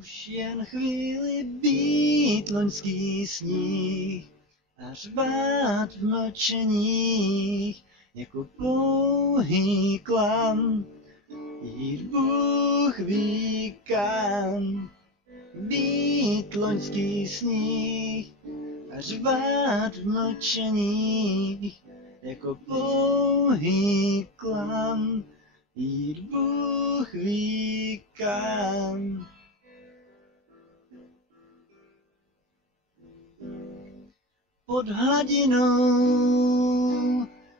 Už jen chvíli být loňský sníh a řvát v mlčeních jako pouhý klam. Jít Bůh ví kam. Být loňský sníh a řvát v mlčeních jako pouhý klam. Jít Bůh ví kam. Pod hladinou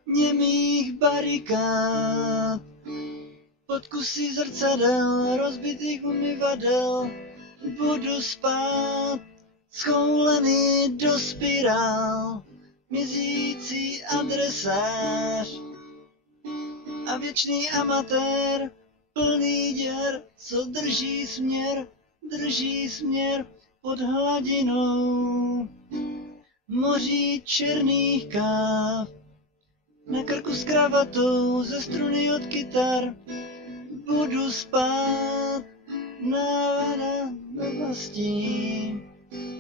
němých barikád, pod kusy zrcadel, rozbitých umyvadel, budu spát, schoulený do spirál, mizící adresář a věčný amatér, plný děr, co drží směr pod hladinou moří černých káv. Na krku s kravatou ze struny od kytar budu spát na vlasti,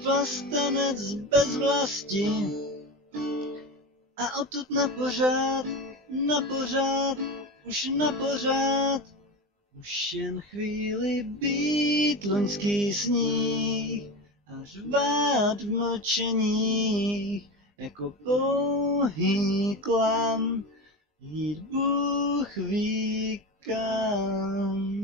vlastenec bez vlasti. A odtud na pořád, už na pořád. Už jen chvíli být loňský sníh a řvát v mlčeních jako pouhý klam. Jít Bůh ví kam.